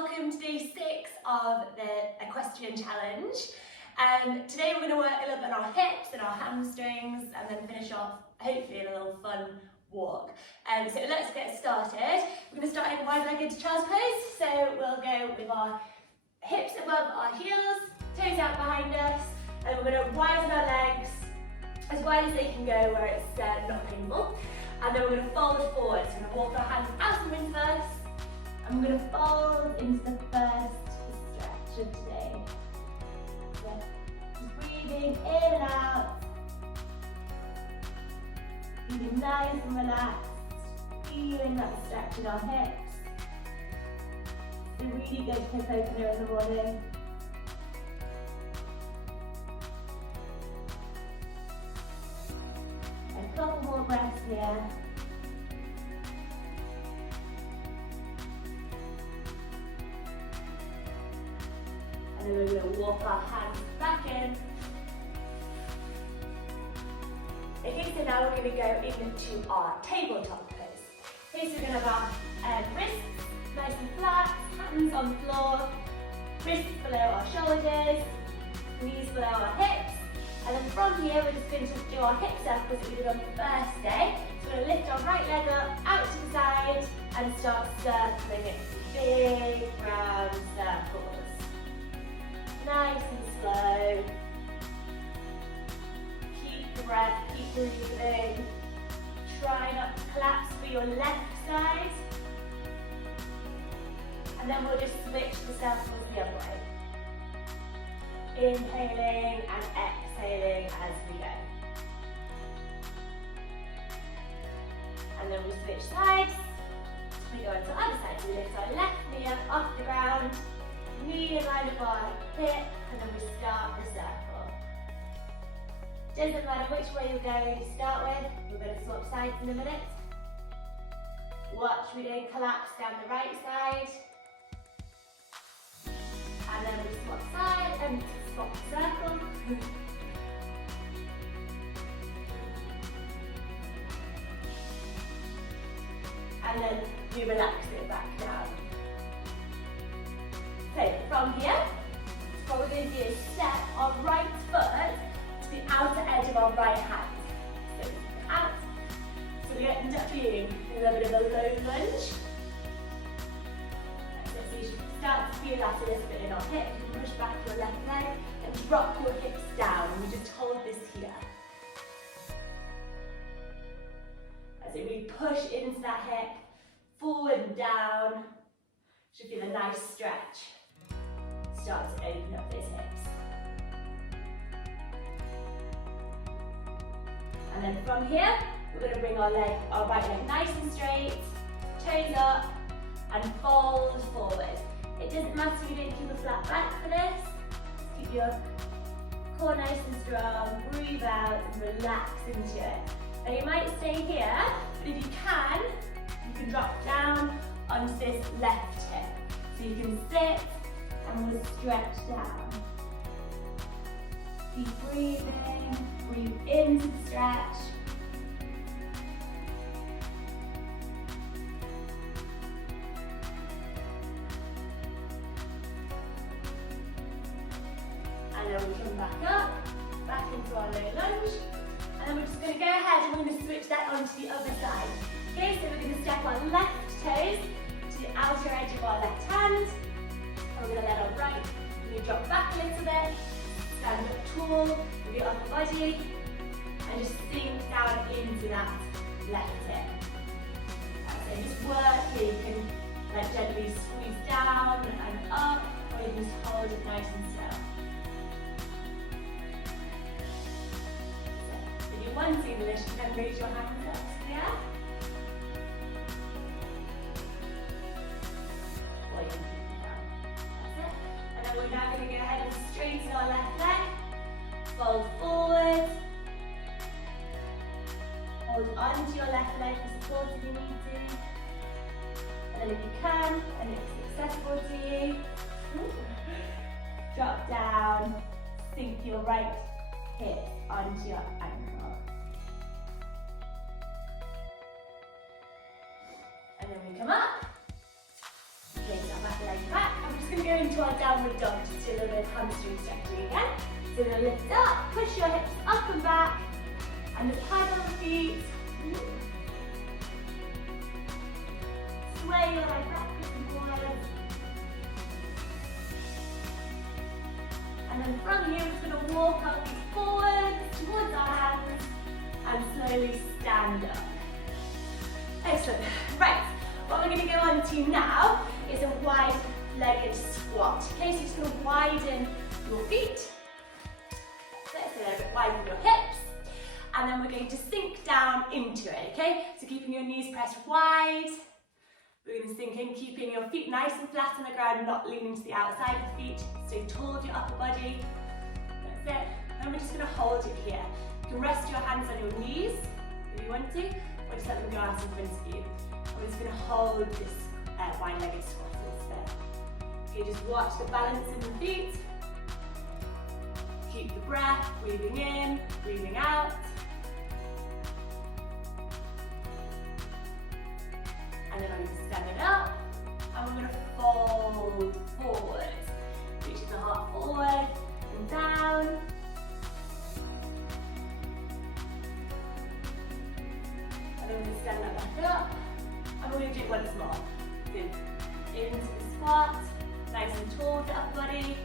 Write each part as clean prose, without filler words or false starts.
welcome to day 6 of the equestrian challenge. Today we're going to work a little bit on our hips and our hamstrings and then finish off hopefully in a little fun walk. So let's get started. We're going to start in wide-legged child's pose. So we'll go with our hips above our heels, toes out behind us, and we're going to widen our legs as wide as they can go where it's not painful. And then we're going to fold forward. So we're going to walk our hands out and in first. And we're going to fold into the first stretch of today. So just breathing in and out. Feeling nice and relaxed. Feeling that stretch in our hips. It's a really good hip opener in the morning. A couple more breaths here. And then we're going to walk our hands back in. Okay, so now we're going to go into our tabletop pose. Okay, so we're going to have our wrists nice and flat, hands on the floor, wrists below our shoulders, knees below our hips. And then from here, we're just going to do our hip circles that we did on the first day. So we're going to lift our right leg up, out to the side, and start circling it. Big round circles. Nice and slow. Keep the breath, keep breathing. Try not to collapse for your left side. And then we'll just switch the circles the other way. Inhaling and exhaling as we go. And then we switch sides. We go on to the other side. So we lift our left knee up off the ground. Knee in line with our hip, and then we start the circle. Doesn't matter which way you're going to start with, we're going to swap sides in a minute. Watch, we don't collapse down the right side. And then we swap side and swap circle. And then we relax it back down. So from here, what we're going to do is step our right foot to the outer edge of our right hand. So out. So we end up doing a little bit of a low lunge. So you should start to feel that a little bit in our hip. You can push back your left leg and drop your hips down. And we just hold this here. As we push into that hip, forward and down. Should feel a nice stretch. Start to open up those hips. And then from here, we're going to bring our right leg nice and straight, toes up, and fold forward. It doesn't matter if you don't keep a flat back for this. Just keep your core nice and strong, breathe out and relax into it. Now you might stay here, but if you can drop down onto this left hip. So you can sit and we'll stretch down. Keep breathing, breathe into the stretch. And then we come back up, back into our low lunge. And then we're just going to go ahead and we're going to switch that onto the other side. Okay, so we're going to step our left toes to the outer edge of our left hand. And we're going to let our right knee drop back a little bit, stand up tall with your upper body, and just sink down into that left hip. So just work here, you can gently squeeze down and up, or you can just hold it nice and still. So if you're wanting this, you can raise your hands up to the air. Or you can keep them down. That's it. And then we're now going to go ahead and straighten our left leg. Fold forward. Hold onto your left leg for support if you need to. And then if you can, and it's accessible to you, drop down, sink your right hip onto your ankle. And then we come up, place our back leg legs back. And we're just going to go into our downward dog, just do a little bit of hamstring stretching again. So you're going to lift up, push your hips up and back, and just paddle the feet. Sway your legs backwards and forwards. And then from here, we're just going to walk up forwards towards our hands and slowly stand up. Excellent. Right, what we're going to go on to now is a wide-legged squat. Okay, so you're just going to widen your feet. That's a little bit widen your hips. And then we're going to sink down into it, okay? So keeping your knees pressed wide. We're going to sink in, keeping your feet nice and flat on the ground, not leaning to the outside of the feet. Stay tall with your upper body. That's it. And we're just going to hold it here. You can rest your hands on your knees if you want to, or just let them go out in front of you. And we're just going to hold this wide-legged squat instead. Okay, just watch the balance in the feet. Keep the breath, breathing in, breathing out. And then I'm going to stand it up, and we're going to fold forward. Reaching the heart forward and down. And then we're going to stand that back up, and we're going to do it once more. Good. Into the squat, nice and tall with the upper body.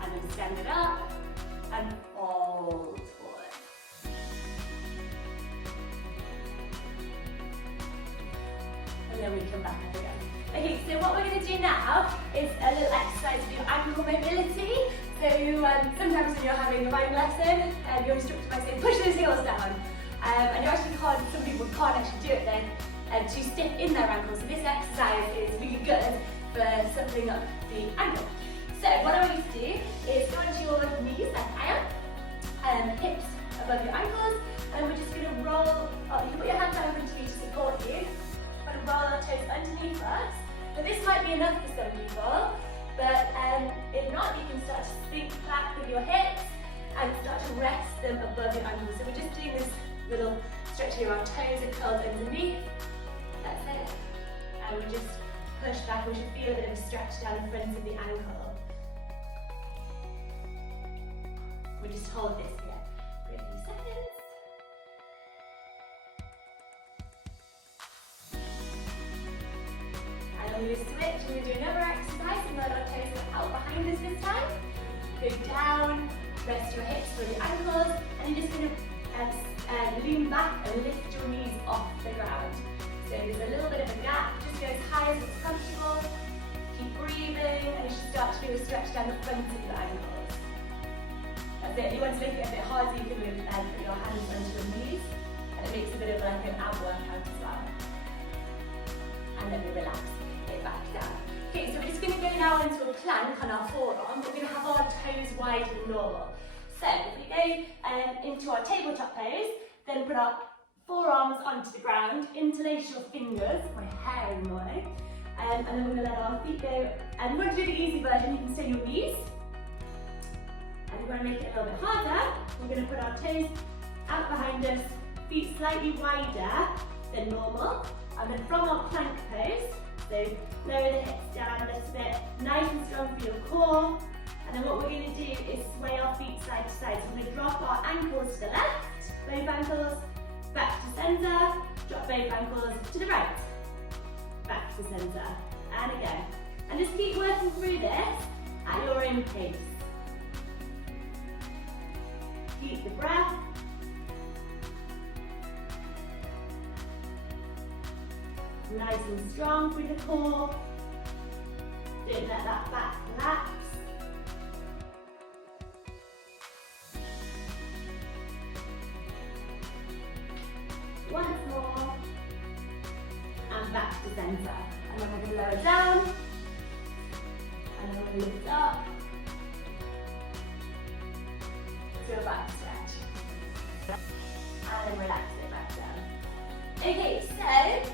And then stand it up, and fold forward. And then we come back up again. Okay, so what we're going to do now is a little exercise for your ankle mobility. So sometimes when you're having a riding lesson, you're instructed by saying push those heels down. And you actually can't, some people can't actually do it then, too stiff in their ankles. So this exercise is really good for suppling up the ankle. So what I want you to do is go onto your knees like I am, hips above your ankles, and we're just going to roll up. You can put your hands down in front of you to support you. We're going to roll our toes underneath us. Now this might be enough for some people, but if not, you can start to sink back with your hips and start to rest them above your ankles. So we're just doing this little stretch here. Our toes are curled underneath. That's it. And we just push back. We should feel a bit of a stretch down the front of the ankle. We just hold this here for a few seconds. And then we're going to switch. We're going to do another exercise. And let our toes go out behind us this time. Go down, rest your hips for your ankles, and you're just going to lean back and lift your knees off the ground. So there's a little bit of a gap. Just go as high as it's comfortable. Keep breathing, and you should start to feel a stretch down the front of your ankles. That's it. If you want to make it a bit harder, you can put your hands onto your knees, and it makes a bit of like an ab workout as well. And then we relax, get back down. Okay, so we're just going to go now into a plank on our forearm. We're going to have our toes wide and normal. So if we go into our tabletop pose, then put our forearms onto the ground, interlace your fingers, my hair in the way, and then we're going to let our feet go. And we're going to do the easy version. You can stay on your knees. And we're going to make it a little bit harder. We're going to put our toes out behind us, feet slightly wider than normal. And then from our plank pose, so lower the hips down a little bit, nice and strong for your core. And then what we're going to do is sway our feet side to side. So we're going to drop our ankles to the left, both ankles, back to centre, drop both ankles to the right, back to centre, and again. And just keep working through this at your own pace. Keep the breath. Nice and strong through the core. Don't let that back relax. Once more. And back to centre. And then we're going to lower down. And then we're going to lift up. To a back stretch. And then relax it back down. Okay, so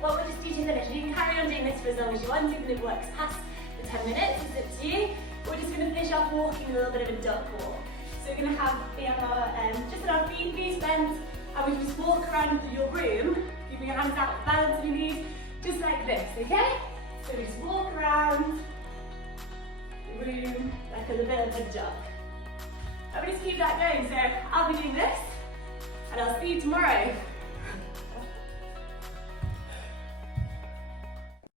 what we'll just do to finish, you can carry on doing this for as long as you want, even if it works past the 10 minutes, it's up to you. We're just going to finish off walking a little bit of a duck walk. So we're going to have our, just at our feet, knees bent, and we can just walk around your room, keeping your hands out, balance on your knees, this, okay? So we just walk around the room like a bit of a duck. And we just keep that going. So I'll be doing this, and I'll see you tomorrow.